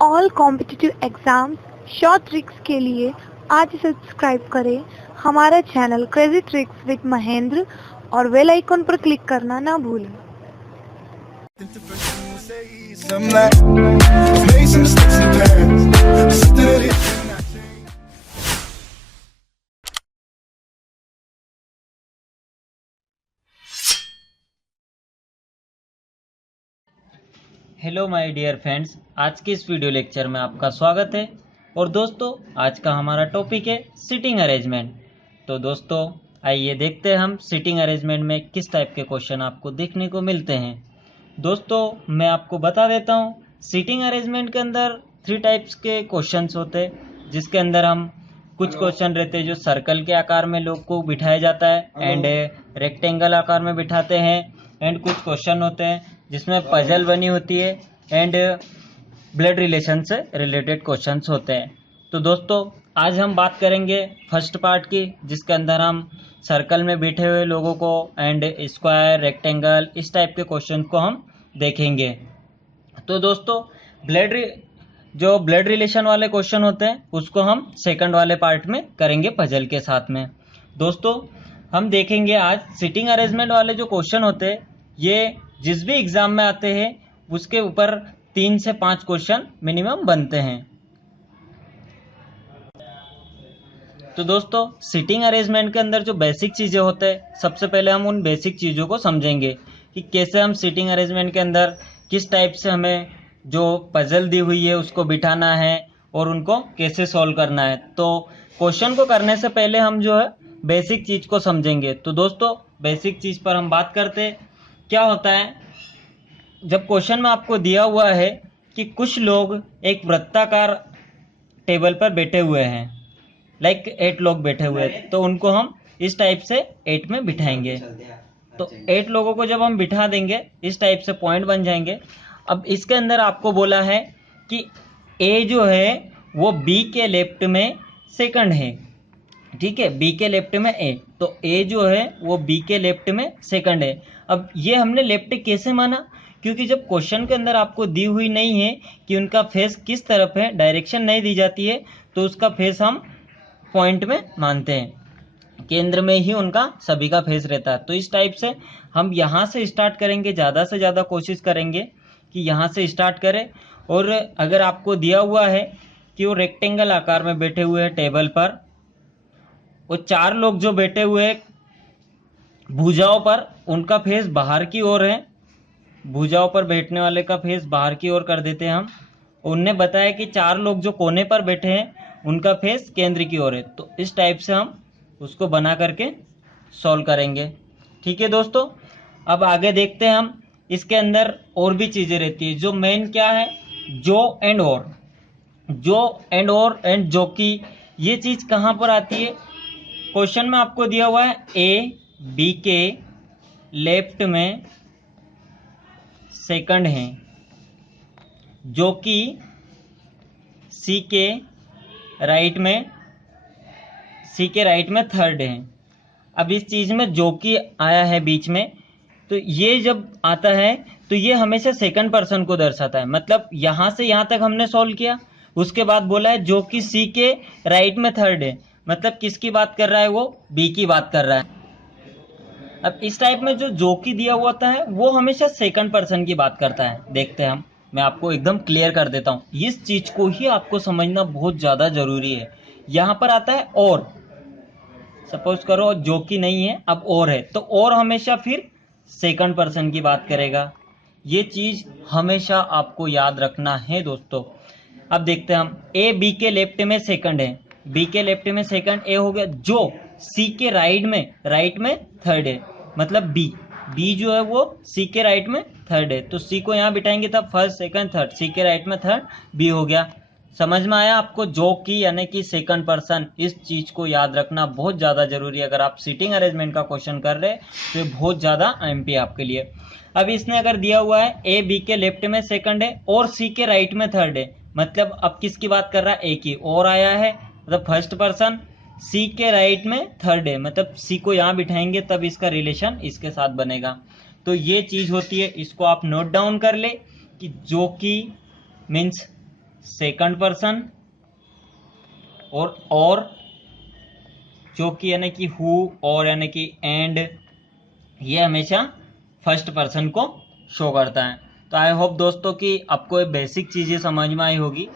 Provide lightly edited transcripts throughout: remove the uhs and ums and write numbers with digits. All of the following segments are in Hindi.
All competitive exams short tricks के लिए आज सब्सक्राइब करें हमारा channel crazy tricks with Mahendra और बेल आइकन पर क्लिक करना ना भूलें। हेलो माय डियर फ्रेंड्स, आज के इस वीडियो लेक्चर में आपका स्वागत है। और दोस्तों, आज का हमारा टॉपिक है सिटिंग अरेंजमेंट। तो दोस्तों, आइए देखते हैं हम सिटिंग अरेंजमेंट में किस टाइप के क्वेश्चन आपको देखने को मिलते हैं। दोस्तों, मैं आपको बता देता हूँ, सिटिंग अरेंजमेंट के अंदर 3 टाइप्स के क्वेश्चंस होते हैं, जिसके अंदर हम कुछ क्वेश्चन रहते हैं जो सर्कल के आकार में लोग को बिठाया जाता है एंड रेक्टेंगल आकार में बिठाते हैं, एंड कुछ क्वेश्चन होते हैं जिसमें पजल बनी होती है एंड ब्लड रिलेशन से रिलेटेड क्वेश्चंस होते हैं। तो दोस्तों, आज हम बात करेंगे फर्स्ट पार्ट की, जिसके अंदर हम सर्कल में बैठे हुए लोगों को एंड स्क्वायर, रेक्टेंगल, इस टाइप के क्वेश्चन को हम देखेंगे। तो दोस्तों, जो ब्लड रिलेशन वाले क्वेश्चन होते हैं उसको हम सेकंड वाले पार्ट में करेंगे पजल के साथ में। दोस्तों, हम देखेंगे आज सिटिंग अरेंजमेंट वाले जो क्वेश्चन होते हैं, ये जिस भी एग्जाम में आते हैं उसके ऊपर 3 से 5 क्वेश्चन मिनिमम बनते हैं। तो दोस्तों, सिटिंग अरेंजमेंट के अंदर जो बेसिक चीजें होते हैं, सबसे पहले हम उन बेसिक चीजों को समझेंगे कि कैसे हम सिटिंग अरेंजमेंट के अंदर किस टाइप से हमें जो पजल दी हुई है उसको बिठाना है और उनको कैसे सॉल्व करना है। तो क्वेश्चन को करने से पहले हम जो है बेसिक चीज को समझेंगे। तो दोस्तों, बेसिक चीज पर हम बात करते हैं। क्या होता है, जब क्वेश्चन में आपको दिया हुआ है कि कुछ लोग एक वृत्ताकार टेबल पर बैठे हुए हैं, लाइक 8 लोग बैठे हुए हैं, तो उनको हम इस टाइप से 8 में बिठाएंगे। तो 8 लोगों को जब हम बिठा देंगे, इस टाइप से पॉइंट बन जाएंगे। अब इसके अंदर आपको बोला है कि ए जो है वो बी के लेफ्ट में सेकंड है, ठीक है, बी के लेफ्ट में ए, तो ए जो है वो बी के लेफ्ट में सेकंड है। अब ये हमने लेफ्ट कैसे माना, क्योंकि जब क्वेश्चन के अंदर आपको दी हुई नहीं है कि उनका फेस किस तरफ है, डायरेक्शन नहीं दी जाती है, तो उसका फेस हम पॉइंट में मानते हैं, केंद्र में ही उनका सभी का फेस रहता है। तो इस टाइप से हम यहाँ से स्टार्ट करेंगे, ज़्यादा से ज़्यादा कोशिश करेंगे कि यहाँ से स्टार्ट करें। और अगर आपको दिया हुआ है कि वो रेक्टेंगल आकार में बैठे हुए हैं टेबल पर, वो 4 लोग जो बैठे हुए हैं भुजाओं पर, उनका फेस बाहर की ओर है, भुजाओं पर बैठने वाले का फेस बाहर की ओर कर देते हैं हम। उनने बताया कि 4 लोग जो कोने पर बैठे हैं उनका फेस केंद्र की ओर है। तो इस टाइप से हम उसको बना करके सॉल्व करेंगे, ठीक है दोस्तों। अब आगे देखते हैं हम, इसके अंदर और भी चीजें रहती है जो मेन क्या है, जो एंड और, जो एंड और एंड जो की, ये चीज कहां पर आती है। क्वेश्चन में आपको दिया हुआ है ए बी के लेफ्ट में सेकंड है, जो कि सी के राइट में थर्ड है। अब इस चीज में जो कि आया है बीच में, तो ये जब आता है तो ये हमेशा सेकंड पर्सन को दर्शाता है। मतलब यहां से यहां तक हमने सॉल्व किया, उसके बाद बोला है जो कि सी के राइट में थर्ड है, मतलब किसकी बात कर रहा है, वो बी की बात कर रहा है। अब इस टाइप में जो की दिया हुआ होता है वो हमेशा सेकंड पर्सन की बात करता है। देखते हैं हम, मैं आपको एकदम क्लियर कर देता हूं, इस चीज को ही आपको समझना बहुत ज्यादा जरूरी है। यहां पर आता है और, सपोज करो जो की नहीं है, अब और है, तो और हमेशा फिर सेकंड पर्सन की बात करेगा। ये चीज हमेशा आपको याद रखना है दोस्तों। अब देखते हैं हम, ए बी के लेफ्ट में सेकंड है, बी के लेफ्ट में सेकंड ए हो गया, जो सी के राइट में थर्ड है, मतलब बी जो है वो सी के राइट में थर्ड है, तो सी को यहाँ बिठाएंगे तब फर्स्ट सेकंड थर्ड, सी के राइट में थर्ड, बी हो गया। समझ में आया आपको, जो की यानी कि सेकंड पर्सन, इस चीज को याद रखना बहुत ज्यादा जरूरी है। अगर आप सिटिंग अरेंजमेंट का क्वेश्चन कर रहे हैं तो ये बहुत ज्यादा एमपी आपके लिए। अब इसने अगर दिया हुआ है ए बी के लेफ्ट में सेकंड है और सी के राइट में थर्ड है, मतलब अब किसकी बात कर रहा है, ए की, और आया है, मतलब फर्स्ट पर्सन सी के राइट में थर्ड है, मतलब सी को यहां बिठाएंगे तब इसका रिलेशन इसके साथ बनेगा। तो ये चीज होती है, इसको आप नोट डाउन कर ले कि जो की मीन्स सेकंड पर्सन, और जो कि यानी कि हु और यानी कि एंड, ये हमेशा फर्स्ट पर्सन को शो करता है। तो आई होप दोस्तों कि आपको ये बेसिक चीज़ें समझ में आई होगी।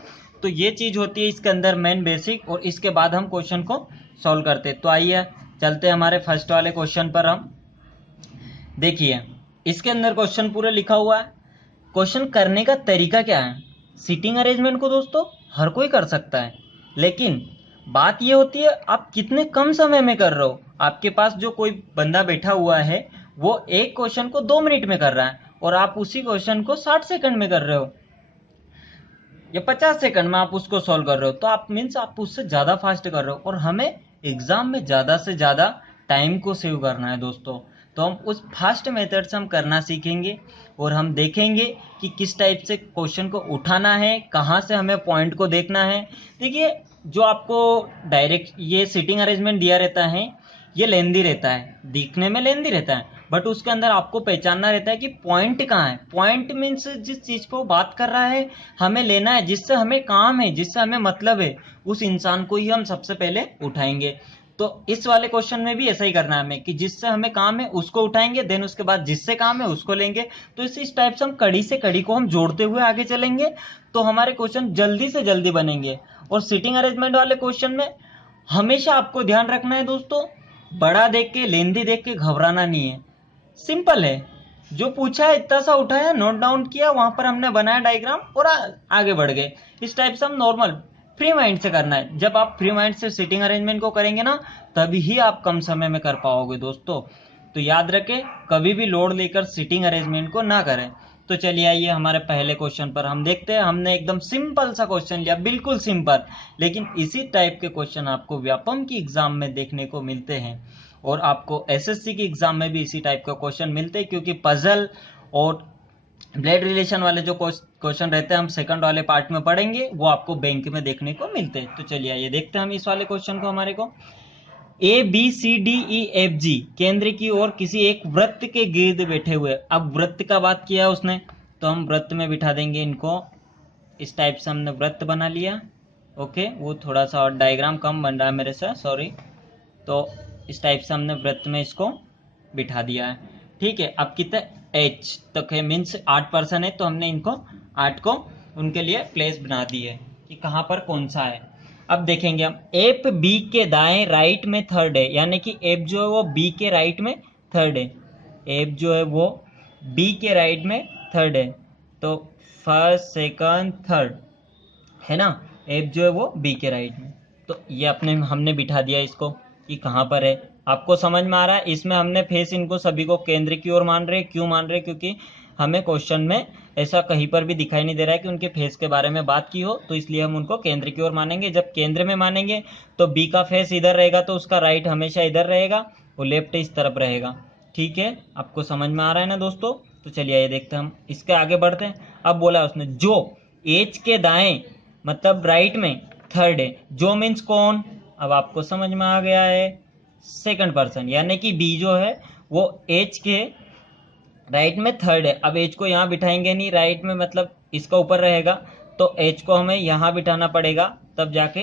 तो ये चीज़ होती है इसके अंदर मेन बेसिक, और इसके बाद हम क्वेश्चन को सॉल्व करते हैं। तो आइए चलते हैं हमारे फर्स्ट वाले क्वेश्चन पर। हम देखिए इसके अंदर क्वेश्चन पूरा लिखा हुआ है। क्वेश्चन करने का तरीका क्या है? सीटिंग अरेंजमेंट को दोस्तों हर कोई कर सकता है, लेकिन बात ये होती है आप कितने कम समय में कर रहे हो। आपके पास जो कोई बंदा बैठा हुआ है वो एक क्वेश्चन को 2 मिनट में कर रहा है, और आप उसी क्वेश्चन को 60 सेकंड में कर रहे हो या 50 सेकंड में आप उसको सॉल्व कर रहे हो। तो आप मीन्स आप उससे ज़्यादा फास्ट कर रहे हो, और हमें एग्जाम में ज़्यादा से ज़्यादा टाइम को सेव करना है दोस्तों। तो हम उस फास्ट मेथड से हम करना सीखेंगे, और हम देखेंगे कि किस टाइप से क्वेश्चन को उठाना है, कहाँ से हमें पॉइंट को देखना है। देखिए जो आपको डायरेक्ट ये सीटिंग अरेंजमेंट दिया रहता है ये लेंदी रहता है, दिखने में लेंदी रहता है, बट उसके अंदर आपको पहचानना रहता है कि पॉइंट कहाँ है। पॉइंट मीन्स जिस चीज को बात कर रहा है हमें लेना है, जिससे हमें काम है, जिससे हमें मतलब है, उस इंसान को ही हम सबसे पहले उठाएंगे। तो इस वाले क्वेश्चन में भी ऐसा ही करना है हमें कि जिससे हमें काम है उसको उठाएंगे, देन उसके बाद जिससे काम है उसको लेंगे। तो इस टाइप से हम कड़ी से कड़ी को हम जोड़ते हुए आगे चलेंगे, तो हमारे क्वेश्चन जल्दी से जल्दी बनेंगे। और सीटिंग अरेंजमेंट वाले क्वेश्चन में हमेशा आपको ध्यान रखना है दोस्तों, बड़ा देख के लेंदी देख के घबराना नहीं है। सिंपल है, जो पूछा है इतना सा उठाया, नोट डाउन किया, वहां पर हमने बनाया डायग्राम और आगे बढ़ गए। इस टाइप से हम नॉर्मल फ्री माइंड से करना है। जब आप फ्री माइंड से सीटिंग अरेंजमेंट को करेंगे ना, तभी ही आप कम समय में कर पाओगे दोस्तों। तो याद रखें, कभी भी लोड लेकर सीटिंग अरेंजमेंट को ना करें। तो चलिए आइए हमारे पहले क्वेश्चन पर हम देखते हैं। हमने एकदम सिंपल सा क्वेश्चन लिया, बिल्कुल सिंपल, लेकिन इसी टाइप के क्वेश्चन आपको व्यापम की एग्जाम में देखने को मिलते हैं, और आपको एसएससी की एग्जाम में भी इसी टाइप का क्वेश्चन मिलते हैं, क्योंकि पजल और ब्लड रिलेशन वाले जो क्वेश्चन रहते हैं हम सेकंड वाले पार्ट में पढ़ेंगे, वो आपको बैंक में देखने को मिलते हैं। तो चलिए आइए देखते हैं हम इस वाले क्वेश्चन को। हमारे को A B C D E F G केंद्र की ओर किसी एक वृत्त के गिर्द बैठे हुए। अब वृत्त का बात किया उसने, तो हम वृत्त में बिठा देंगे इनको। इस टाइप से हमने वृत्त बना लिया। ओके, वो थोड़ा सा और डायग्राम कम बन रहा है मेरे से, सॉरी। तो इस टाइप से हमने वृत्त में इसको बिठा दिया है। ठीक है, अब कितने एच तक है, मीन्स 8 पर्सन है, तो हमने इनको 8 को उनके लिए प्लेस बना दी है कि कहाँ पर कौन सा है। अब देखेंगे हम, एप बी के दाएं राइट में थर्ड है, यानी कि एप जो है वो बी के राइट में थर्ड है। एप जो है वो बी के राइट में थर्ड है, तो फर्स्ट सेकंड थर्ड है ना। एप जो है वो बी के राइट में, तो ये हमने बिठा दिया इसको कि कहाँ पर है। आपको समझ में आ रहा है? इसमें हमने फेस इनको सभी को केंद्र की ओर मान रहे हैं। क्यों मान रहे हैं? क्योंकि हमें क्वेश्चन में ऐसा कहीं पर भी दिखाई नहीं दे रहा है कि उनके फेस के बारे में बात की हो, तो इसलिए हम उनको केंद्र की ओर मानेंगे। जब केंद्र में मानेंगे तो बी का फेस इधर रहेगा, तो उसका राइट हमेशा इधर रहेगा, वो लेफ्ट इस तरफ रहेगा। ठीक है, आपको समझ में आ रहा है ना दोस्तों? तो चलिए ये देखते हैं हम, इसके आगे बढ़ते हैं। अब बोला उसने जो एच के दाएं मतलब राइट में थर्ड है। जो मीन्स कौन? अब आपको समझ में आ गया है, सेकंड पर्सन, यानी कि बी जो है वो एच के राइट में थर्ड है। अब एच को यहाँ बिठाएंगे नहीं, राइट में मतलब इसका ऊपर रहेगा, तो एच को हमें यहाँ बिठाना पड़ेगा, तब जाके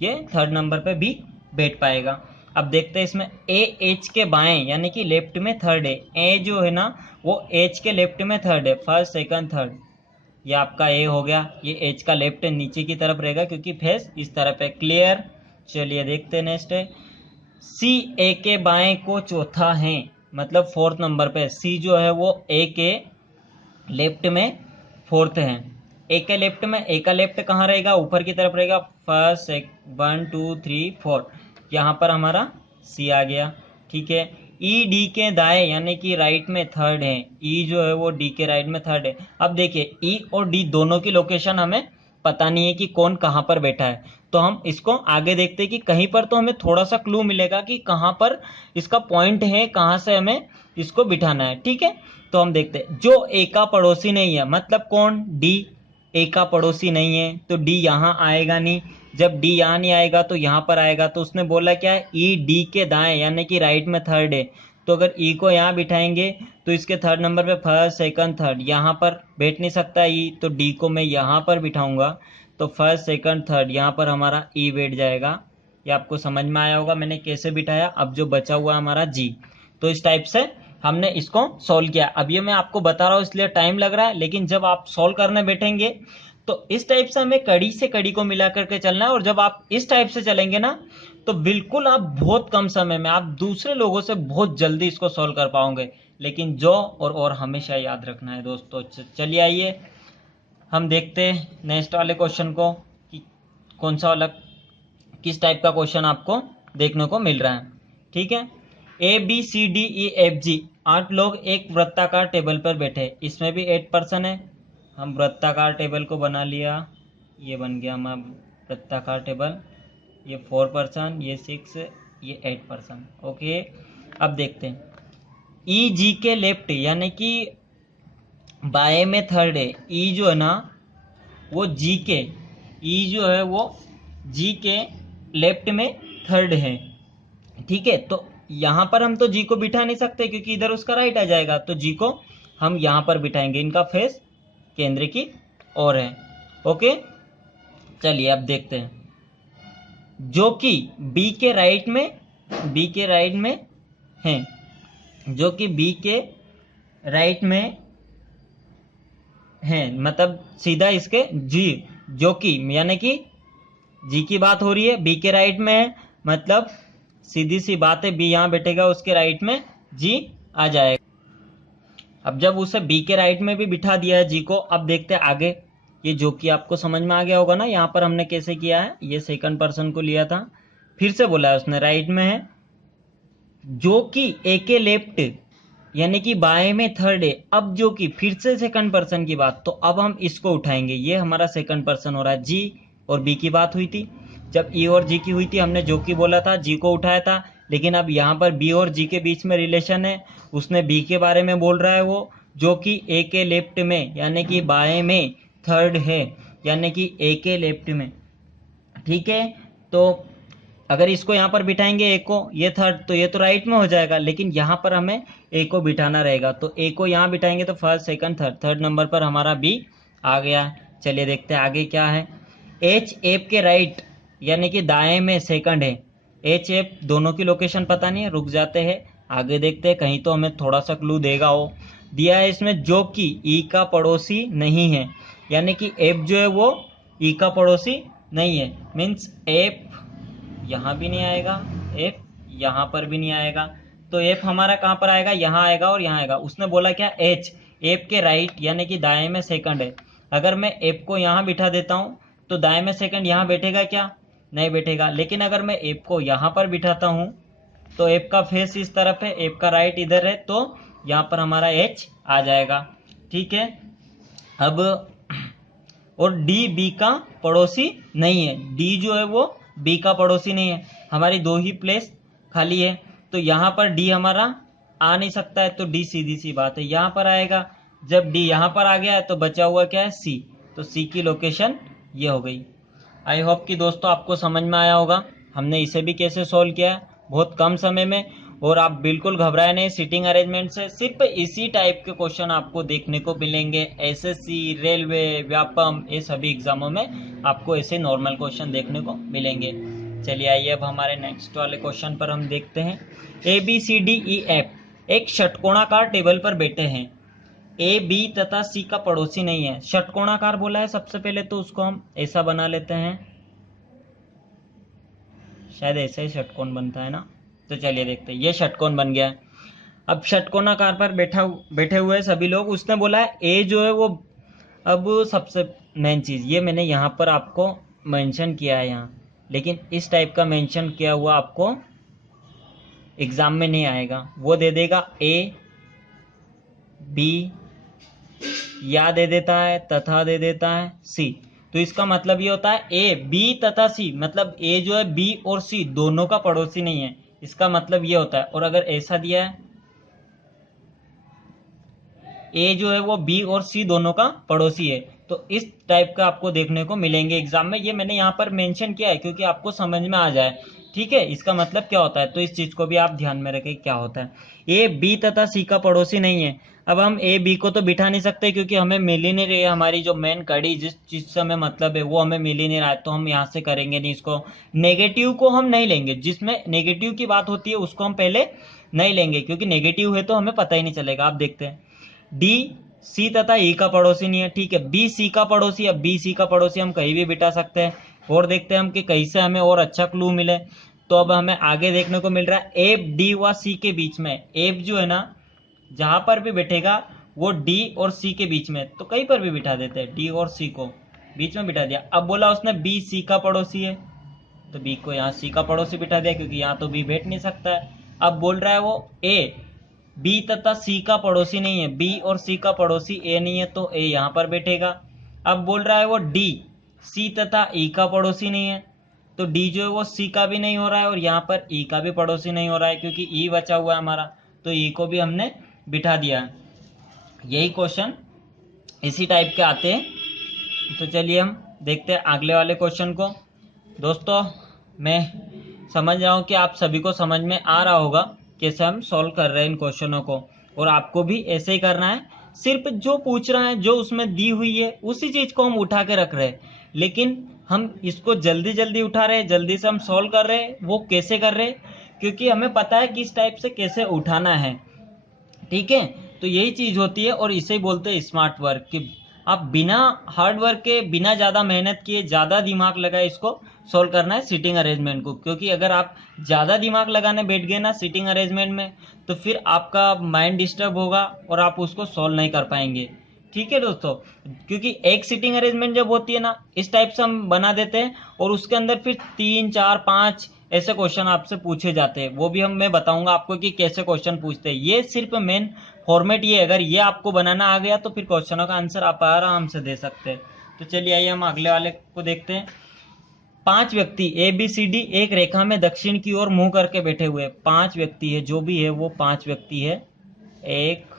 ये थर्ड नंबर पे बी बैठ पाएगा। अब देखते हैं इसमें, ए एच के बाएं यानी कि लेफ्ट में थर्ड है। ए जो है ना वो एच के लेफ्ट में थर्ड है, फर्स्ट सेकंड थर्ड। ये आपका ए हो गया, ये एच का लेफ्ट नीचे की तरफ रहेगा क्योंकि फेस इस तरफ है। क्लियर? चलिए देखते हैं नेक्स्ट है, सी ए के बाएं को चौथा है, मतलब फोर्थ नंबर पे। सी जो है वो ए के लेफ्ट में फोर्थ है। ए के लेफ्ट में, ए का लेफ्ट कहाँ रहेगा? ऊपर की तरफ रहेगा, फर्स्ट 1 2 3 4, यहाँ पर हमारा सी आ गया। ठीक है, ई डी के दाएं यानी कि राइट में थर्ड है। ई जो है वो डी के राइट में थर्ड है। अब देखिए ई और डी दोनों की लोकेशन हमें पता नहीं है कि कौन कहाँ पर बैठा है, तो हम इसको आगे देखते हैं कि कहीं पर तो हमें थोड़ा सा क्लू मिलेगा कि कहाँ पर इसका पॉइंट है, कहाँ से हमें इसको बिठाना है। ठीक है, तो हम देखते हैं, जो ए का पड़ोसी नहीं है, मतलब कौन? डी ए का पड़ोसी नहीं है, तो डी यहाँ आएगा नहीं। जब डी यहाँ नहीं आएगा तो यहाँ पर आएगा, तो उसने बोला क्या है? ई डी के दाएं यानी कि राइट में थर्ड है, तो अगर ई को यहाँ बिठाएंगे तो इसके थर्ड नंबर पे फर्स्ट सेकंड थर्ड यहाँ पर बैठ नहीं सकता ई, तो डी को मैं यहाँ पर बिठाऊंगा तो फर्स्ट सेकंड थर्ड यहाँ पर हमारा ई बैठ जाएगा। ये आपको समझ में आया होगा मैंने कैसे बिठाया। अब जो बचा हुआ हमारा जी, तो इस टाइप से हमने इसको सॉल्व किया। अब ये मैं आपको बता रहा हूँ इसलिए टाइम लग रहा है, लेकिन जब आप सॉल्व करने बैठेंगे तो इस टाइप से हमें कड़ी से कड़ी को मिला करके चलना है। और जब आप इस टाइप से चलेंगे ना तो बिल्कुल आप बहुत कम समय में आप दूसरे लोगों से बहुत जल्दी इसको सॉल्व कर पाओगे। लेकिन जो और हमेशा याद रखना है दोस्तों। चलिए आइए हम देखते हैं नेक्स्ट वाले क्वेश्चन को कि कौन सा वाला किस टाइप का क्वेश्चन आपको देखने को मिल रहा है। ठीक है, A B C D E F G 8 लोग एक वृत्ताकार टेबल पर बैठे। इसमें भी 8 पर्सन है। हम वृत्ताकार टेबल को बना लिया, ये बन गया हमारा वृत्ताकार टेबल। ये 4 पर्सन, ये 6, ये 8 पर्सन। ओके, अब देखते हैं ई जी के लेफ्ट यानी कि बाएं में थर्ड है। ई जो है ना वो जी के, ई जो है वो जी के लेफ्ट में थर्ड है। ठीक है, तो यहां पर हम तो जी को बिठा नहीं सकते क्योंकि इधर उसका राइट आ जाएगा, तो जी को हम यहां पर बिठाएंगे। इनका फेस केंद्र की ओर है। ओके, चलिए अब देखते हैं जो कि बी के राइट में है, जो कि बी के राइट में है, मतलब सीधा इसके जी, जो कि यानी कि जी की बात हो रही है, बी के राइट में है, मतलब सीधी सी बात है बी यहां बैठेगा उसके राइट में जी आ जाएगा। अब जब उसे बी के राइट में भी बिठा दिया है जी को, अब देखते हैं आगे। ये जो कि आपको समझ में आ गया होगा ना यहाँ पर हमने कैसे किया है। ये सेकंड पर्सन को लिया था, फिर से बोला है उसने राइट में है, जो कि ए के लेफ्ट यानी कि बाएं में थर्ड है। अब जो कि फिर से सेकंड पर्सन की बात, तो अब हम इसको उठाएंगे। ये हमारा सेकंड पर्सन हो रहा है। जी और बी की बात हुई थी, जब ई और जी की हुई थी हमने जो कि बोला था, जी को उठाया था। लेकिन अब यहाँ पर बी और जी के बीच में रिलेशन है, उसने बी के बारे में बोल रहा है वो, जो कि ए के लेफ्ट में यानी कि बाएं में थर्ड है, यानी कि ए के लेफ्ट में। ठीक है, तो अगर इसको यहाँ पर बिठाएंगे ए को, ये थर्ड, तो ये तो राइट में हो जाएगा, लेकिन यहाँ पर हमें ए को बिठाना रहेगा। तो ए को यहाँ बिठाएंगे तो first second third, third number पर हमारा बी आ गया। चलिए देखते हैं आगे क्या है। एच एफ के राइट यानी कि दाएं में सेकंड है। एच एफ दोनों की लोकेशन पता नहीं है, रुक जाते हैं आगे देखते हैं, कहीं तो हमें थोड़ा सा क्लू देगा हो। दिया है इसमें जो कि ई का पड़ोसी नहीं है, यानी कि एफ जो है वो ई का पड़ोसी नहीं है। मीन्स एफ यहाँ भी नहीं आएगा, एफ यहाँ पर भी नहीं आएगा, तो एफ हमारा कहाँ पर आएगा, यहाँ आएगा और यहाँ आएगा। उसने बोला क्या, एच एफ के राइट यानी कि दाएं में सेकंड है। अगर मैं एफ को यहाँ बिठा देता हूँ तो दाएं में सेकंड यहाँ बैठेगा क्या, नहीं बैठेगा। लेकिन अगर मैं एफ को यहाँ पर बिठाता हूँ तो एफ का फेस इस तरफ है, एफ का राइट इधर है, तो यहाँ पर हमारा एच आ जाएगा। ठीक है, अब और डी बी का पड़ोसी नहीं है, डी जो है वो बी का पड़ोसी नहीं है। हमारी दो ही प्लेस खाली है, तो यहाँ पर डी हमारा आ नहीं सकता है, तो डी सीधी सी बात है यहाँ पर आएगा। जब डी यहाँ पर आ गया है तो बचा हुआ क्या है, सी, तो सी की लोकेशन ये हो गई। आई होप कि दोस्तों आपको समझ में आया होगा हमने इसे भी कैसे सॉल्व किया है बहुत कम समय में। और आप बिल्कुल घबराए नहीं, सीटिंग अरेंजमेंट से सिर्फ इसी टाइप के क्वेश्चन आपको देखने को मिलेंगे। एसएससी, रेलवे, व्यापम, ये सभी एग्जामों में आपको ऐसे नॉर्मल क्वेश्चन देखने को मिलेंगे। चलिए आइए अब हमारे नेक्स्ट वाले क्वेश्चन पर हम देखते हैं। A B C D E F एक षटकोणाकार टेबल पर बैठे हैं। ए बी तथा सी का पड़ोसी नहीं है। षटकोणाकार बोला है, सबसे पहले तो उसको हम ऐसा बना लेते हैं, शायद ऐसे ही षटकोण बनता है ना। तो चलिए देखते हैं, ये षटकोण बन गया है। अब षटकोणाकार पर बैठे हुए सभी लोग। उसने बोला है ए जो है वो, अब सबसे मेन चीज ये मैंने यहाँ पर आपको मेंशन किया है यहाँ, लेकिन इस टाइप का मेंशन किया हुआ आपको एग्जाम में नहीं आएगा। वो दे देगा ए बी, या दे देता है, तथा दे देता है, सी। तो इसका मतलब ये होता है ए बी तथा सी, मतलब ए जो है बी और सी दोनों का पड़ोसी नहीं है, इसका मतलब ये होता है। और अगर ऐसा दिया है ए जो है वो बी और सी दोनों का पड़ोसी है, तो इस टाइप का आपको देखने को मिलेंगे एग्जाम में। ये मैंने यहाँ पर मेंशन किया है क्योंकि आपको समझ में आ जाए। ठीक है, इसका मतलब क्या होता है, तो इस चीज को भी आप ध्यान में रखें क्या होता है। ए बी तथा सी का पड़ोसी नहीं है। अब हम ए बी को तो बिठा नहीं सकते क्योंकि हमें मिल ही नहीं रही है, हमारी जो मेन कड़ी जिस चीज से हमें मतलब है वो हमें मिल ही नहीं रहा है, तो हम यहाँ से करेंगे नहीं इसको। नेगेटिव को हम नहीं लेंगे, जिसमें नेगेटिव की बात होती है उसको हम पहले नहीं लेंगे क्योंकि नेगेटिव है तो हमें पता ही नहीं चलेगा। आप देखते हैं डी सी तथा ई का पड़ोसी नहीं है, ठीक है। बी सी का पड़ोसी, अब बी सी का पड़ोसी हम कहीं भी बिठा सकते हैं। और देखते हैं हम कि कहीं से हमें और अच्छा क्लू मिले। तो अब हमें आगे देखने को मिल रहा है एफ डी व सी के बीच में। एफ जो है ना जहां पर भी बैठेगा वो डी और सी के बीच में, तो कहीं पर भी बिठा देते हैं, डी और सी को बीच में बिठा दिया। अब बोला उसने बी सी का पड़ोसी है, तो बी को यहाँ सी का पड़ोसी बिठा दिया क्योंकि यहाँ तो बी बैठ नहीं सकता है। अब बोल रहा है वो ए बी तथा सी का पड़ोसी नहीं है, बी और सी का पड़ोसी ए नहीं है, तो ए यहाँ पर बैठेगा। अब बोल रहा है वो डी सी तथा ई का पड़ोसी नहीं है, तो डी जो है वो सी का भी नहीं हो रहा है और यहाँ पर ई का भी पड़ोसी नहीं हो रहा है क्योंकि ई बचा हुआ है हमारा, तो ई को भी हमने बिठा दिया है। यही क्वेश्चन इसी टाइप के आते हैं। तो चलिए हम देखते हैं अगले वाले क्वेश्चन को। दोस्तों मैं समझ रहा हूँ कि आप सभी को समझ में आ रहा होगा कैसे हम सॉल्व कर रहे हैं इन क्वेश्चनों को, और आपको भी ऐसे ही करना है। सिर्फ जो पूछ रहा है, जो उसमें दी हुई है, उसी चीज को हम उठा के रख रहे हैं, लेकिन हम इसको जल्दी जल्दी उठा रहे हैं, जल्दी से हम सॉल्व कर रहे हैं। वो कैसे कर रहे हैं, क्योंकि हमें पता है कि इस टाइप से कैसे उठाना है, ठीक है। तो यही चीज होती है और इसे बोलते हैं स्मार्ट वर्क, कि आप बिना हार्ड वर्क के, बिना ज्यादा मेहनत किए, ज्यादा दिमाग लगाए इसको सॉल्व करना है सीटिंग अरेंजमेंट को। क्योंकि अगर आप ज्यादा दिमाग लगाने बैठ गए ना सीटिंग अरेंजमेंट में, तो फिर आपका माइंड डिस्टर्ब होगा और आप उसको सॉल्व नहीं कर पाएंगे, ठीक है दोस्तों। क्योंकि एक सीटिंग अरेंजमेंट जब होती है ना इस टाइप से हम बना देते हैं और उसके अंदर फिर 3 4 5 ऐसे क्वेश्चन आपसे पूछे जाते हैं। वो भी मैं बताऊंगा आपको कि कैसे क्वेश्चन पूछते हैं। ये सिर्फ मेन फॉर्मेट ये, अगर ये आपको बनाना आ गया तो फिर क्वेश्चनों का आंसर आप आराम से दे सकते हैं। तो चलिए आइए हम अगले वाले को देखते हैं। 5 व्यक्ति ए बी सी डी एक रेखा में दक्षिण की ओर मुंह करके बैठे हुए। 5 व्यक्ति है, जो भी है वो 5 व्यक्ति है, 1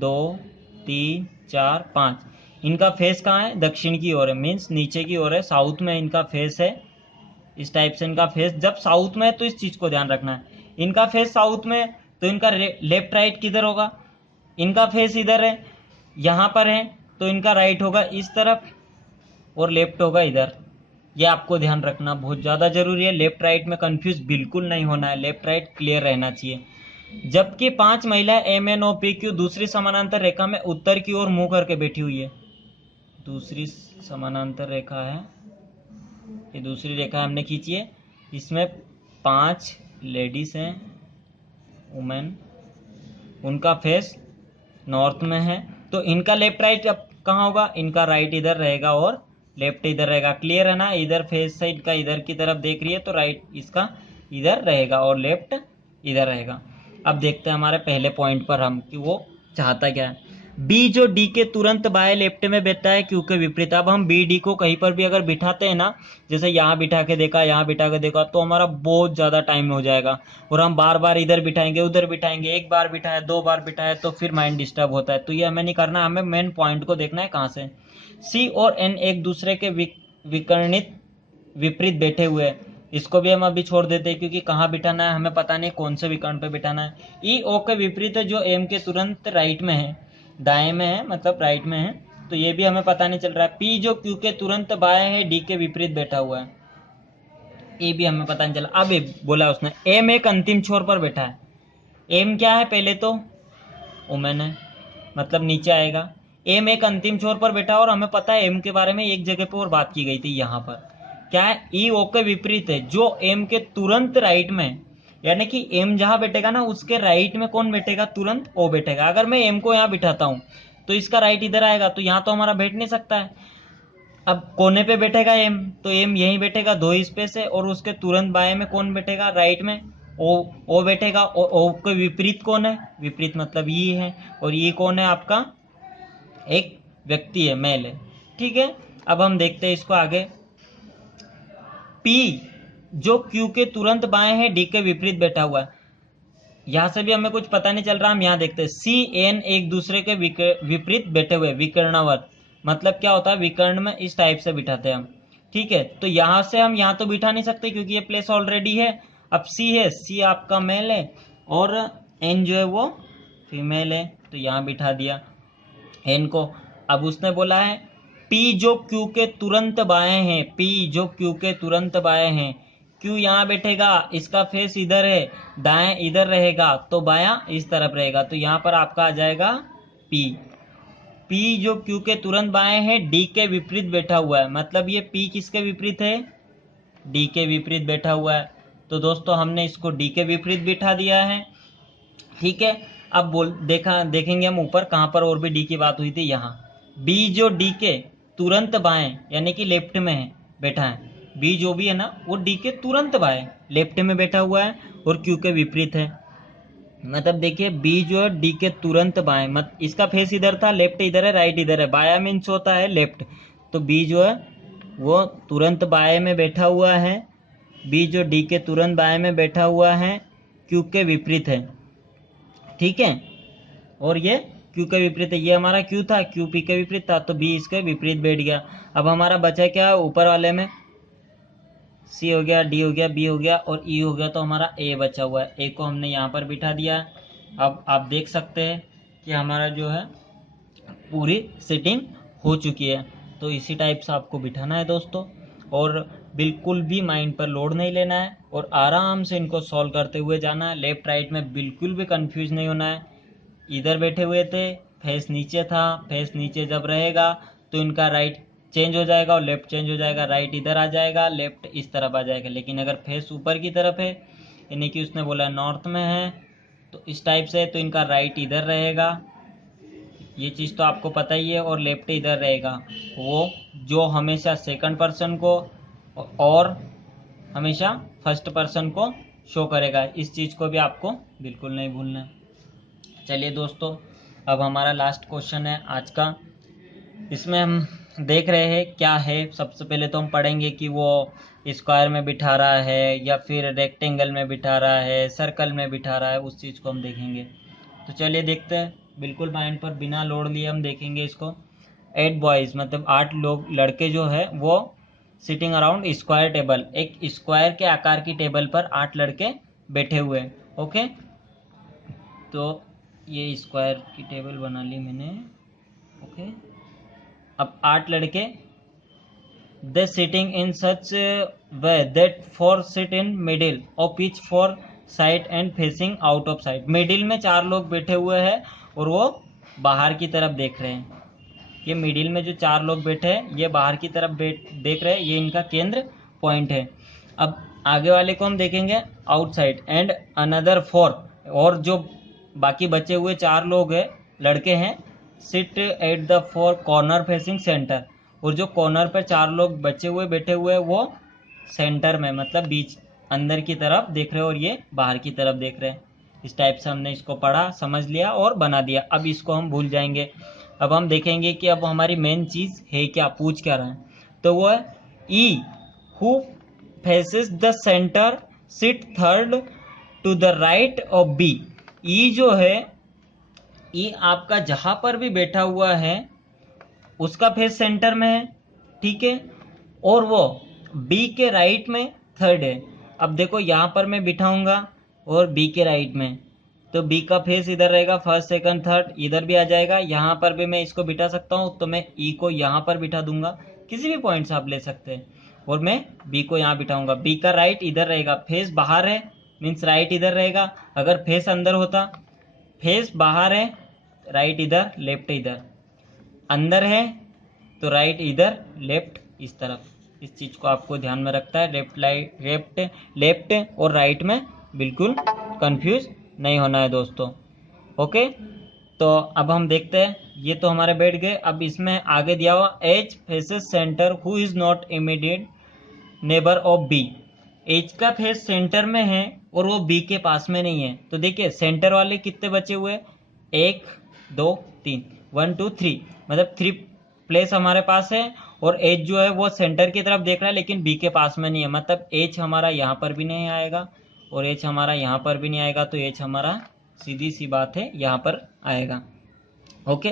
2 3 4 5। इनका फेस कहाँ है, दक्षिण की ओर है, मीन्स नीचे की ओर है, साउथ में इनका फेस है। इस टाइप से इनका फेस जब साउथ में है तो इस चीज को ध्यान रखना है। इनका फेस साउथ में है तो इनका लेफ्ट राइट किधर होगा, इनका फेस इधर है, यहाँ पर है, तो इनका राइट होगा इस तरफ और लेफ्ट होगा इधर। ये आपको ध्यान रखना बहुत ज़्यादा जरूरी है। लेफ्ट राइट में कंफ्यूज बिल्कुल नहीं होना है, लेफ्ट राइट क्लियर रहना चाहिए। जबकि 5 महिलाएं M N O P Q दूसरी समानांतर रेखा में उत्तर की ओर मुंह करके बैठी हुई है। दूसरी समानांतर रेखा है, ये दूसरी रेखा हमने खींची है, इसमें 5 लेडीज हैं, वुमेन, उनका फेस नॉर्थ में है, तो इनका लेफ्ट राइट अब कहाँ होगा, इनका राइट इधर रहेगा और लेफ्ट इधर रहेगा। क्लियर है ना, इधर फेस साइड का इधर की तरफ देख रही है तो राइट इसका इधर रहेगा और लेफ्ट इधर रहेगा। अब देखते हैं हमारे पहले पॉइंट पर हम कि वो चाहता क्या है। बी जो डी के तुरंत बाएं लेफ्ट में बैठता है क्यू के विपरीत। अब हम बी डी को कहीं पर भी अगर बिठाते हैं ना, जैसे यहाँ बिठा के देखा, यहाँ बिठा के देखा, तो हमारा बहुत ज़्यादा टाइम हो जाएगा और हम बार बार इधर बिठाएंगे उधर बिठाएंगे, एक बार बिठाए 2 बार बिठाए तो फिर माइंड डिस्टर्ब होता है। तो ये हमें नहीं करना, हमें मेन पॉइंट को देखना है कहाँ से। सी और एन एक दूसरे के विकर्णित विपरीत बैठे हुए हैं, इसको भी हम अभी छोड़ देते हैं क्योंकि कहाँ बिठाना है हमें पता नहीं, कौन से विकर्ण पे बिठाना है। ई ओ के विपरीत है जो एम के तुरंत राइट में है, दाएं में है मतलब राइट में है, तो ये भी हमें पता नहीं चल रहा है। पी जो क्यू के तुरंत बाएं है डी के विपरीत बैठा हुआ है, ये भी हमें पता नहीं चला। अब बोला उसने एम एक अंतिम छोर पर बैठा है। एम क्या है, पहले तो वुमेन है मतलब नीचे आएगा। एम एक अंतिम छोर पर बैठा और हमें पता है एम के बारे में एक जगह पर और बात की गई थी, यहाँ पर क्या है, ई ओ के विपरीत है जो एम के तुरंत राइट में, यानी कि एम जहां बैठेगा ना उसके राइट में कौन बैठेगा, तुरंत ओ बैठेगा। अगर मैं एम को यहाँ बिठाता हूँ तो इसका राइट इधर आएगा, तो यहाँ तो हमारा बैठ नहीं सकता है। अब कोने पे बैठेगा एम, तो एम यहीं बैठेगा 2 स्पेस है, और उसके तुरंत बाएं में कौन बैठेगा, राइट में ओ बैठेगा। और ओ के विपरीत कौन है, विपरीत मतलब ये है, और ये कौन है आपका, एक व्यक्ति है, मेल है, ठीक है। अब हम देखते हैं इसको आगे। पी जो क्यू के तुरंत बाएं है डी के विपरीत बैठा हुआ है, यहां से भी हमें कुछ पता नहीं चल रहा, हम यहाँ देखते हैं। सी एन एक दूसरे के विपरीत बैठे हुए, विकर्णवत मतलब क्या होता है, विकर्ण में इस टाइप से बिठाते हैं हम, ठीक है। तो यहां से हम यहाँ तो बिठा नहीं सकते क्योंकि ये प्लेस ऑलरेडी है, अब सी है, सी आपका मेल है और एन जो है वो फीमेल है, तो यहाँ बिठा दिया एन को। अब उसने बोला है पी जो क्यू के तुरंत बाएं हैं, पी जो क्यू के तुरंत बाएं हैं, क्यू यहाँ बैठेगा, इसका फेस इधर है, दाएं इधर रहेगा तो बायां इस तरफ रहेगा, तो यहाँ पर आपका आ जाएगा पी। पी जो क्यू के तुरंत बाएं है डी के विपरीत बैठा हुआ है, मतलब ये पी किसके विपरीत है, डी के विपरीत बैठा हुआ है। तो दोस्तों हमने इसको डी के विपरीत बिठा दिया है, ठीक है। अब देखेंगे हम ऊपर कहाँ पर और भी डी की बात हुई थी, यहाँ बी जो डी के तुरंत बाएं यानी कि लेफ्ट में है बैठा है, बी जो भी है ना वो डी के तुरंत बाएं लेफ्ट में बैठा हुआ है और क्यू के विपरीत है। मतलब देखिए बी जो है डी के तुरंत बाएं, मत इसका फेस इधर था, लेफ्ट इधर है, राइट इधर है, बाया मीन्स होता है लेफ्ट, तो बी जो है वो तुरंत बाएं में बैठा हुआ है, बी जो डी के तुरंत बाएं में बैठा हुआ है, क्यू के विपरीत है, ठीक है। और ये क्यू के विपरीत है, ये हमारा क्यू था, क्यू पी के विपरीत था, तो बी इसके विपरीत बैठ गया। अब हमारा बचा क्या ऊपर वाले में, सी हो गया, डी हो गया, बी हो गया और ई हो गया, तो हमारा ए बचा हुआ है, ए को हमने यहाँ पर बिठा दिया। अब आप देख सकते हैं कि हमारा जो है पूरी सेटिंग हो चुकी है। तो इसी टाइप से आपको बिठाना है दोस्तों, और बिल्कुल भी माइंड पर लोड नहीं लेना है और आराम से इनको सॉल्व करते हुए जाना है। लेफ्ट राइट में बिल्कुल भी कंफ्यूज नहीं होना है। इधर बैठे हुए थे, फेस नीचे था, फेस नीचे जब रहेगा तो इनका राइट चेंज हो जाएगा और लेफ्ट चेंज हो जाएगा, राइट इधर आ जाएगा, लेफ्ट इस तरफ आ जाएगा। लेकिन अगर फेस ऊपर की तरफ है यानी कि उसने बोला नॉर्थ में है तो इस टाइप से, तो इनका राइट इधर रहेगा, ये चीज़ तो आपको पता ही है, और लेफ्ट इधर रहेगा। वो जो हमेशा सेकंड पर्सन को और हमेशा फर्स्ट पर्सन को शो करेगा, इस चीज़ को भी आपको बिल्कुल नहीं भूलना है। चलिए दोस्तों, अब हमारा लास्ट क्वेश्चन है आज का। इसमें हम देख रहे हैं क्या है। सबसे पहले तो हम पढ़ेंगे कि वो स्क्वायर में बिठा रहा है या फिर रेक्टेंगल में बिठा रहा है, सर्कल में बिठा रहा है, उस चीज़ को हम देखेंगे। तो चलिए देखते हैं, बिल्कुल माइंड पर बिना लोड लिए हम देखेंगे इसको। 8 बॉयज़ मतलब 8 लोग लड़के जो है वो सिटिंग अराउंड स्क्वायर टेबल, एक स्क्वायर के आकार की टेबल पर 8 लड़के बैठे हुए हैं, ओके। तो ये स्क्वायर की टेबल बना ली मैंने, ओके। अब 8 लड़के they sitting in such way that 4 sit in middle of each 4 side and facing out of side. Middle में 4 लोग बैठे हुए हैं और वो बाहर की तरफ देख रहे हैं। ये मिडिल में जो 4 लोग बैठे हैं ये बाहर की तरफ देख रहे हैं, ये इनका केंद्र पॉइंट है। अब आगे वाले को हम देखेंगे आउटसाइड एंड अनदर 4, और जो बाकी बचे हुए 4 लोग हैं लड़के हैं sit at the 4 corner facing centre, और जो कॉर्नर पर 4 लोग बचे हुए बैठे हुए हैं वो सेंटर में मतलब बीच अंदर की तरफ देख रहे हैं और ये बाहर की तरफ देख रहे हैं। इस टाइप से हमने इसको पढ़ा, समझ लिया और बना दिया। अब इसको हम भूल जाएंगे। अब हम देखेंगे कि अब हमारी मेन चीज़ है क्या, पूछ क्या रहा है। तो वो है E who faces the center sit third to the right of B. E जो है, ई आपका जहां पर भी बैठा हुआ है उसका फेस सेंटर में है, ठीक है, और वो बी के राइट में थर्ड है। अब देखो यहाँ पर मैं बिठाऊंगा और बी के राइट में, तो बी का फेस इधर रहेगा, फर्स्ट सेकंड थर्ड इधर भी आ जाएगा। यहाँ पर भी मैं इसको बिठा सकता हूँ, तो मैं ई को यहाँ पर बिठा दूंगा, किसी भी पॉइंट से आप ले सकते हैं, और मैं बी को यहाँ बिठाऊंगा। बी का राइट इधर रहेगा, फेस बाहर है मीन्स राइट इधर रहेगा। अगर फेस अंदर होता, फेस बाहर है राइट इधर, लेफ्ट इधर, अंदर है तो राइट इधर, लेफ्ट इस तरफ। इस चीज़ को आपको ध्यान में रखता है। लेफ्ट और राइट में बिल्कुल कंफ्यूज नहीं होना है दोस्तों, ओके। तो अब हम देखते हैं, ये तो हमारे बैठ गए। अब इसमें आगे दिया हुआ H faces centre who is not immediate neighbour of B. H का फेस सेंटर में है और वो बी के पास में नहीं है। तो देखिए सेंटर वाले कितने बचे हुए, 1 2 3, 1 2 3, मतलब 3 प्लेस हमारे पास है, और एच जो है वो सेंटर की तरफ देख रहा है लेकिन बी के पास में नहीं है। मतलब एच हमारा यहाँ पर भी नहीं आएगा और एच हमारा यहाँ पर भी नहीं आएगा, तो एच हमारा सीधी सी बात है यहाँ पर आएगा, okay.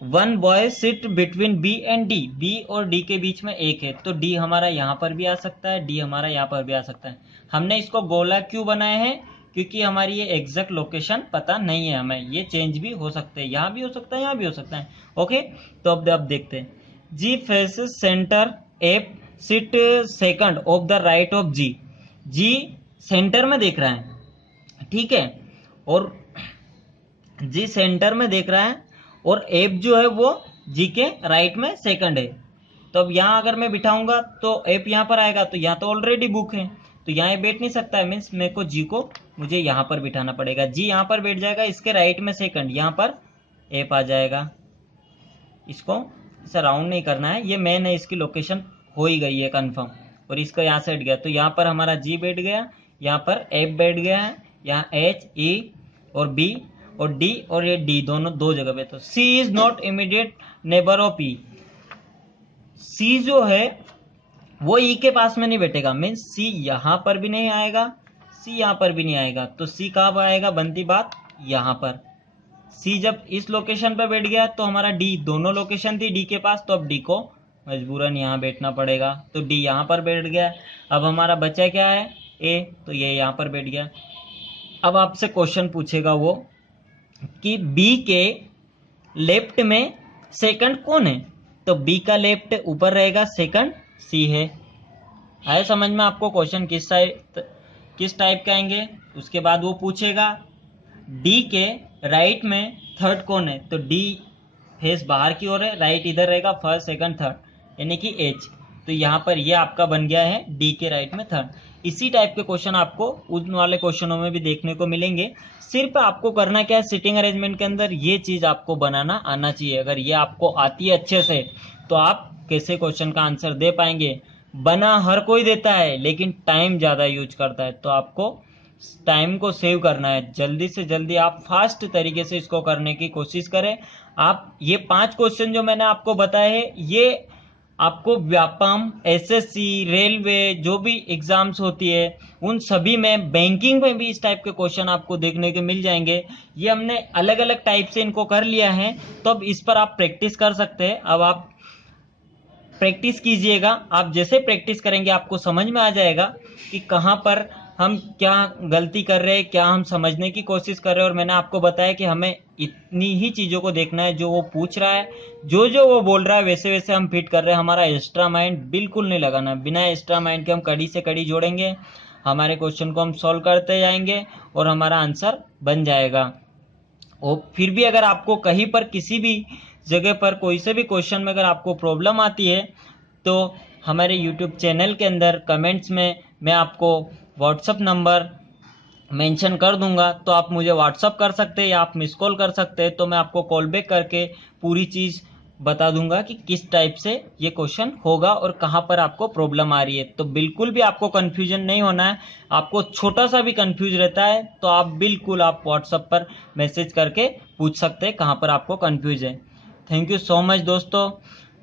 One boy sit between B and D, B और डी के बीच में एक है, तो डी हमारा यहाँ पर भी आ सकता है, डी हमारा यहाँ पर भी आ सकता है। हमने इसको गोला क्यों बनाया है, क्योंकि हमारी ये एग्जैक्ट लोकेशन पता नहीं है हमें, ये चेंज भी हो सकते हैं, यहाँ भी हो सकता है, यहाँ भी हो सकता है। ओके, तो अब देखते हैं। G faces center, F sit second of the right of G. G center में देख रहा है, ठीक है, और जी सेंटर में देख रहा है, और एफ जो है वो जी के राइट में सेकंड है। तो अब यहाँ अगर मैं बिठाऊंगा तो एफ यहाँ पर आएगा, तो यहाँ तो ऑलरेडी बुक है, तो यहाँ ये बैठ नहीं सकता है, मीन्स मेरे को जी को मुझे यहाँ पर बिठाना पड़ेगा। जी यहाँ पर बैठ जाएगा, इसके राइट में सेकंड, यहाँ पर एफ आ जाएगा। इसको इसे राउंड नहीं करना है, ये मेन है, इसकी लोकेशन हो ही गई है कंफर्म, और इसका यहाँ से हट गया, तो यहाँ पर हमारा जी बैठ गया, यहाँ पर एफ बैठ गया है, यहाँ एच, ई और बी और डी, और ये डी दोनों दो जगह पे। तो C is not immediate neighbour of E. सी जो है वो ई के पास में नहीं बैठेगा, मीन्स सी यहाँ पर भी नहीं आएगा, सी यहाँ पर भी नहीं आएगा, तो सी कहाँ आएगा, बनती बात यहाँ पर। सी जब इस लोकेशन पर बैठ गया तो हमारा डी, दोनों लोकेशन थी डी के पास, तो अब डी को मजबूरन यहाँ बैठना पड़ेगा, तो डी यहाँ पर बैठ गया। अब हमारा बचा क्या है, ए, तो ये यहाँ पर बैठ गया। अब आपसे क्वेश्चन पूछेगा वो कि बी के लेफ्ट में सेकंड कौन है, तो बी का लेफ्ट ऊपर रहेगा, सेकंड सी है। आए समझ में आपको क्वेश्चन किस टाइप का आएंगे। उसके बाद वो पूछेगा डी के राइट में थर्ड कौन है, तो डी फेस बाहर की ओर है, राइट इधर रहेगा, फर्स्ट सेकंड थर्ड, यानी कि एच। तो यहाँ पर ये आपका बन गया है डी के राइट में थर्ड। इसी टाइप के क्वेश्चन आपको उन वाले क्वेश्चनों में भी देखने को मिलेंगे। सिर्फ आपको करना क्या है, सिटिंग अरेंजमेंट के अंदर ये चीज आपको बनाना आना चाहिए। अगर ये आपको आती है अच्छे से तो आप कैसे क्वेश्चन का आंसर दे पाएंगे। बना हर कोई देता है, लेकिन टाइम ज्यादा यूज करता है, तो आपको टाइम को सेव करना है। जल्दी से जल्दी आप फास्ट तरीके से इसको करने की कोशिश करें। आप ये 5 क्वेश्चन जो मैंने आपको बताए हैं, ये आपको व्यापम, एसएससी, रेलवे, जो भी एग्जाम्स होती है उन सभी में, बैंकिंग में भी इस टाइप के क्वेश्चन आपको देखने के मिल जाएंगे। ये हमने अलग अलग टाइप से इनको कर लिया है, तो अब इस पर आप प्रैक्टिस कर सकते हैं। अब आप प्रैक्टिस कीजिएगा, आप जैसे प्रैक्टिस करेंगे आपको समझ में आ जाएगा कि कहाँ पर हम क्या गलती कर रहे हैं, क्या हम समझने की कोशिश कर रहे हैं। और मैंने आपको बताया कि हमें इतनी ही चीज़ों को देखना है, जो वो पूछ रहा है, जो जो वो बोल रहा है वैसे वैसे हम फिट कर रहे हैं। हमारा एक्स्ट्रा माइंड बिल्कुल नहीं लगाना। बिना एक्स्ट्रा माइंड के हम कड़ी से कड़ी जोड़ेंगे, हमारे क्वेश्चन को हम सॉल्व करते जाएंगे और हमारा आंसर बन जाएगा। और फिर भी अगर आपको कहीं पर किसी भी जगह पर कोई से भी क्वेश्चन में अगर आपको प्रॉब्लम आती है, तो हमारे यूट्यूब चैनल के अंदर कमेंट्स में मैं आपको व्हाट्सअप नंबर मेंशन कर दूंगा, तो आप मुझे व्हाट्सअप कर सकते हैं या आप मिस कॉल कर सकते हैं, तो मैं आपको कॉल बैक करके पूरी चीज़ बता दूंगा कि किस टाइप से ये क्वेश्चन होगा और कहाँ पर आपको प्रॉब्लम आ रही है। तो बिल्कुल भी आपको कन्फ्यूजन नहीं होना है। आपको छोटा सा भी कन्फ्यूज रहता है तो आप बिल्कुल आप व्हाट्सएप पर मैसेज करके पूछ सकते हैं कहाँ पर आपको कन्फ्यूज है। थैंक यू सो मच दोस्तों,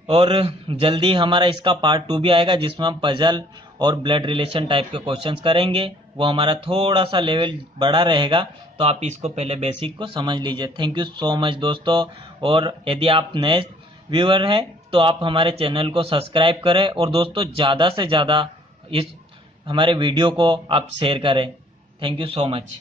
और जल्दी हमारा इसका पार्ट 2 भी आएगा जिसमें हम पजल और ब्लड रिलेशन टाइप के क्वेश्चंस करेंगे। वो हमारा थोड़ा सा लेवल बड़ा रहेगा, तो आप इसको पहले बेसिक को समझ लीजिए। थैंक यू सो मच दोस्तों, और यदि आप नए व्यूअर हैं तो आप हमारे चैनल को सब्सक्राइब करें, और दोस्तों ज़्यादा से ज़्यादा इस हमारे वीडियो को आप शेयर करें। Thank you so much.